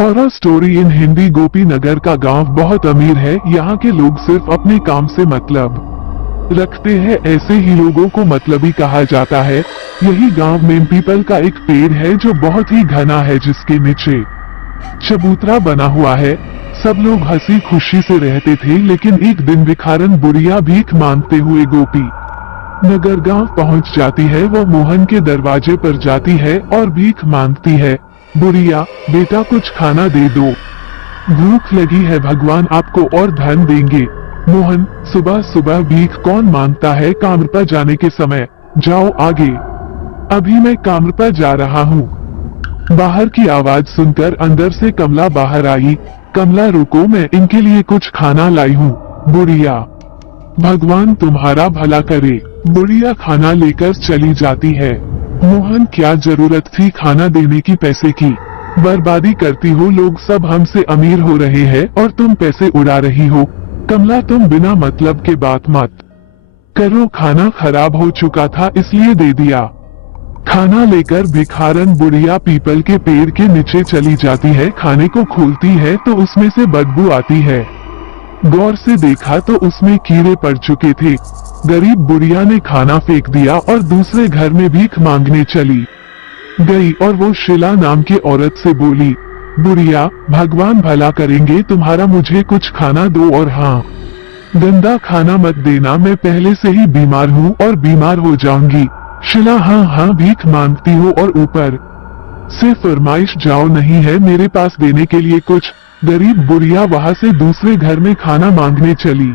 Horror story in Hindi. Gopi Nagar का गांव बहुत अमीर है। यहाँ के लोग सिर्फ अपने काम से मतलब रखते हैं। ऐसे ही लोगों को मतलबी कहा जाता है। यही गांव में पीपल का एक पेड़ है जो बहुत ही घना है, जिसके नीचे चबूतरा बना हुआ है। सब लोग हंसी खुशी से रहते थे, लेकिन एक दिन भिखारन बुढ़िया भीख मांगते हुए गोपी नगर गांव पहुंच जाती है। वो मोहन के दरवाजे पर जाती है और भीख मांगती है। बुढ़िया, बेटा कुछ खाना दे दो, भूख लगी है, भगवान आपको और धन देंगे। मोहन, सुबह सुबह भीख कौन मांगता है कामरपा जाने के समय, जाओ आगे। अभी मैं कामरपा जा रहा हूँ। बाहर की आवाज सुनकर अंदर से कमला बाहर आई। कमला रुको, मैं इनके लिए कुछ खाना लाई हूँ। बुढ़िया, भगवान तुम्हारा भला करे। बुढ़िया खाना लेकर चली जाती है। मोहन, क्या जरूरत थी खाना देने की, पैसे की बर्बादी करती हो। लोग सब हमसे अमीर हो रहे हैं और तुम पैसे उड़ा रही हो। कमला, तुम बिना मतलब के बात मत करो। खाना खराब हो चुका था इसलिए दे दिया। खाना लेकर भिखारन बुढ़िया पीपल के पेड़ के नीचे चली जाती है। खाने को खोलती है तो उसमें से बदबू आती है। गौर से देखा तो उसमें कीड़े पड़ चुके थे। गरीब बुढ़िया ने खाना फेंक दिया और दूसरे घर में भीख मांगने चली गई और वो शीला नाम की औरत से बोली, बुढ़िया, भगवान भला करेंगे तुम्हारा, मुझे कुछ खाना दो और हाँ, गंदा खाना मत देना, मैं पहले से ही बीमार हूँ और बीमार हो जाऊंगी। शीला, हाँ हाँ भीख मांगती हो और ऊपर से फरमाइश जाओ नहीं है मेरे पास देने के लिए कुछ। गरीब बुढ़िया वहाँ से दूसरे घर में खाना मांगने चली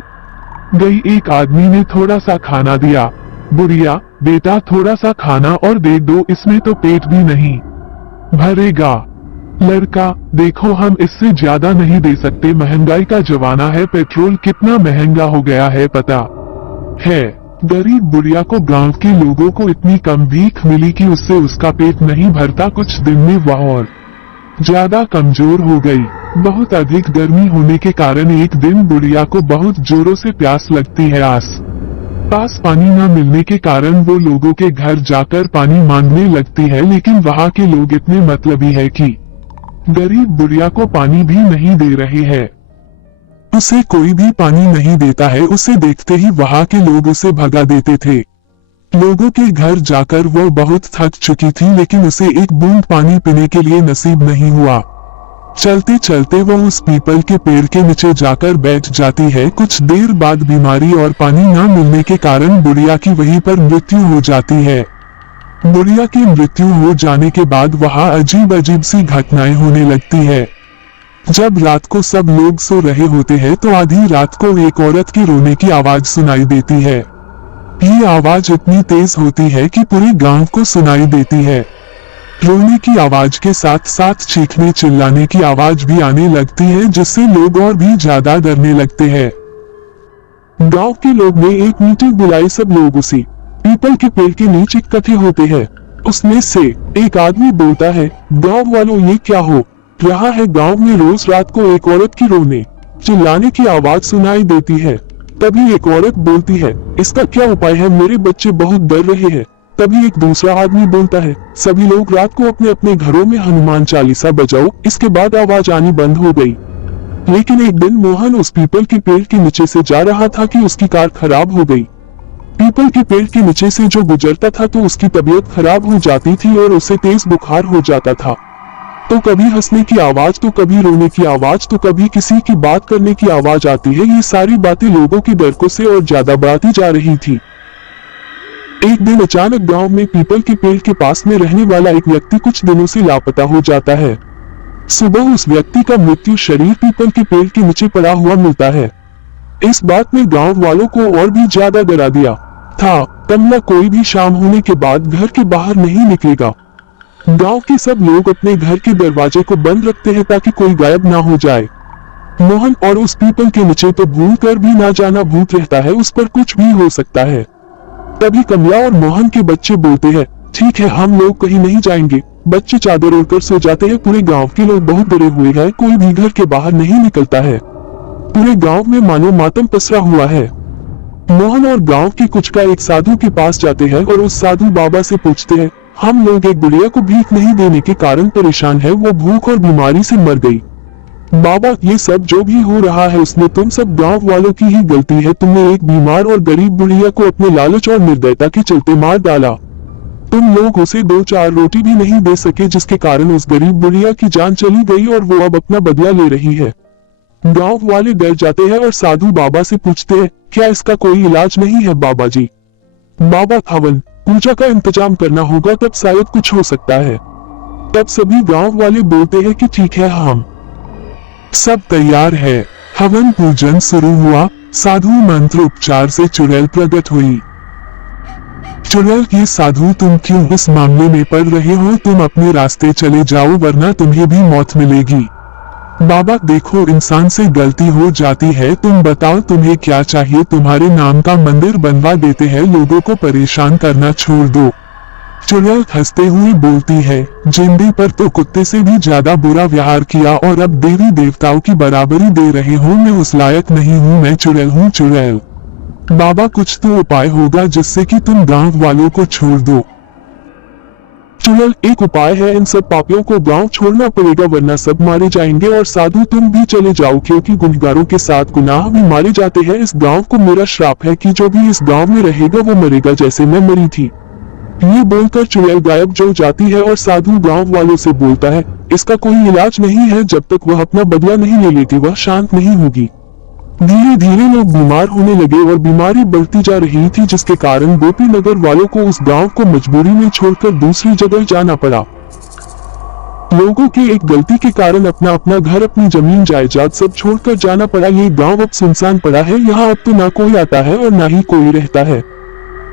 गई। एक आदमी ने थोड़ा सा खाना दिया। बुढ़िया, बेटा थोड़ा सा खाना और दे दो, इसमें तो पेट भी नहीं भरेगा। लड़का, देखो हम इससे ज्यादा नहीं दे सकते, महंगाई का जमाना है, पेट्रोल कितना महंगा हो गया है पता है। गरीब बुढ़िया को गांव के लोगों को इतनी कम भीख मिली कि उससे उसका पेट नहीं भरता। कुछ दिन में वह और ज्यादा कमजोर हो गई। बहुत अधिक गर्मी होने के कारण एक दिन बुढ़िया को बहुत जोरों से प्यास लगती है। आस पास पानी न मिलने के कारण वो लोगों के घर जाकर पानी मांगने लगती है, लेकिन वहाँ के लोग इतने मतलबी है कि गरीब बुढ़िया को पानी भी नहीं दे रहे हैं। उसे कोई भी पानी नहीं देता है। उसे देखते ही वहाँ के लोग उसे भगा देते थे। लोगों के घर जाकर वो बहुत थक चुकी थी, लेकिन उसे एक बूंद पानी पीने के लिए नसीब नहीं हुआ। चलते चलते वो उस पीपल के पेड़ के नीचे जाकर बैठ जाती है। कुछ देर बाद बीमारी और पानी न मिलने के कारण बुढ़िया की वहीं पर मृत्यु हो जाती है। बुढ़िया की मृत्यु हो जाने के बाद वहाँ अजीब अजीब सी घटनाएं होने लगती है। जब रात को सब लोग सो रहे होते हैं तो आधी रात को एक औरत की रोने की आवाज सुनाई देती है। ये आवाज इतनी तेज होती है कि पूरे गांव को सुनाई देती है। रोने की आवाज के साथ साथ चीखने चिल्लाने की आवाज भी आने लगती है, जिससे लोग और भी ज्यादा डरने लगते हैं। गांव के लोग ने एक मीटिंग बुलाई। सब लोग उसी पीपल के पेड़ के नीचे इकट्ठे होते हैं। उसमें से एक आदमी बोलता है, गांव वालों ये क्या हो रहा है? गांव में रोज रात को एक औरत की रोने चिल्लाने की आवाज सुनाई देती है। तभी एक औरत बोलती है, इसका क्या उपाय है? मेरे बच्चे बहुत डर रहे हैं। तभी एक दूसरा आदमी बोलता है, सभी लोग रात को अपने अपने घरों में हनुमान चालीसा बजाओ। इसके बाद आवाज आनी बंद हो गई। लेकिन एक दिन मोहन उस पीपल के पेड़ के नीचे से जा रहा था कि उसकी कार खराब हो गई। पीपल के पेड़ के नीचे से जो गुजरता था तो उसकी तबीयत खराब हो जाती थी और उसे तेज बुखार हो जाता था। तो कभी हंसने की आवाज, तो कभी रोने की आवाज, तो कभी किसी की बात करने की आवाज आती है। ये सारी बातें लोगों की डर से और ज्यादा बढ़ती जा रही थी। एक दिन अचानक गांव में पीपल के पेड़ के पास में रहने वाला एक व्यक्ति कुछ दिनों से लापता हो जाता है। सुबह उस व्यक्ति का मृत्यु शरीर पीपल के पेड़ के नीचे पड़ा हुआ मिलता है। इस बात ने गांव वालों को और भी ज्यादा डरा दिया था। कमला कोई भी शाम होने के बाद घर के बाहर नहीं निकलेगा। गांव के सब लोग अपने घर के दरवाजे को बंद रखते हैं ताकि कोई गायब ना हो जाए। मोहन और उस पीपल के नीचे तो भूल कर भी ना जाना भूत रहता है, उस पर कुछ भी हो सकता है। तभी कमला और मोहन के बच्चे बोलते हैं, ठीक है हम लोग कहीं नहीं जाएंगे। बच्चे चादर ओढ़कर सो जाते हैं। पूरे गांव के लोग बहुत डरे हुए हैं। कोई भी घर के बाहर नहीं निकलता है। पूरे गांव में मानो मातम पसरा हुआ है। मोहन और गांव के कुछ का एक साधु के पास जाते हैं और उस साधु बाबा से पूछते हैं, हम लोग एक बुढ़िया को भीख नहीं देने के कारण परेशान है, वो भूख और बीमारी से मर गई। बाबा ये सब जो भी हो रहा है उसमें तुम सब गांव वालों की ही गलती है। तुमने एक बीमार और गरीब बुढ़िया को अपने लालच और निर्दयता के चलते मार डाला। तुम लोग उसे 2-4 रोटी भी नहीं दे सके, जिसके कारण उस गरीब बुढ़िया की जान चली गई और वो अब अपना बदला ले रही है। गांव वाले डर जाते हैं और साधु बाबा से पूछते हैं, क्या इसका कोई इलाज नहीं है बाबा जी? बाबा हवन पूजा का इंतजाम करना होगा, तब शायद कुछ हो सकता है। तब सभी गांव वाले बोलते हैं कि ठीक है, हम सब तैयार है। हवन पूजन शुरू हुआ। साधु मंत्र उपचार से चुड़ैल प्रकट हुई। चुड़ैल ये साधु, तुम क्यों इस मामले में पड़ रहे हो? तुम अपने रास्ते चले जाओ वरना तुम्हें भी मौत मिलेगी। बाबा देखो, इंसान से गलती हो जाती है, तुम बताओ तुम्हें क्या चाहिए? तुम्हारे नाम का मंदिर बनवा देते हैं, लोगों को परेशान करना छोड़ दो। चुड़ैल हंसते हुए बोलती है, जिंदगी पर तो कुत्ते से भी ज्यादा बुरा व्यवहार किया और अब देवी देवताओं की बराबरी दे रहे हो। मैं उस लायक नहीं हूँ, मैं चुड़ैल हूँ चुड़ैल। बाबा कुछ तो उपाय होगा जिससे कि तुम गांव वालों को छोड़ दो। चुड़ैल एक उपाय है, इन सब पापियों को गांव छोड़ना पड़ेगा वरना सब मारे जाएंगे। और साधु तुम भी चले जाओ, क्योंकि गुनहगारों के साथ गुनाह भी मारे जाते हैं। इस गांव को मेरा श्राप है कि जो भी इस गांव में रहेगा वो मरेगा जैसे मैं मरी थी। ये बोलकर चुड़ैल गायब जो जाती है और साधु गांव वालों से बोलता है, इसका कोई इलाज नहीं है, जब तक वह अपना बदला नहीं ले लेती वह शांत नहीं होगी। धीरे धीरे लोग बीमार होने लगे और बीमारी बढ़ती जा रही थी, जिसके कारण गोपीनगर वालों को उस गांव को मजबूरी में छोड़कर दूसरी जगह जाना पड़ा। लोगों की एक गलती के कारण अपना अपना घर, अपनी जमीन जायदाद सब छोड़कर जाना पड़ा। ये गांव अब सुनसान पड़ा है, यहाँ अब तो ना कोई आता है और ना ही कोई रहता है।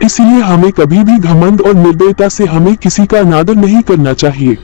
इसलिए हमें कभी भी घमंड और निर्दयता से हमें किसी का अनादर नहीं करना चाहिए।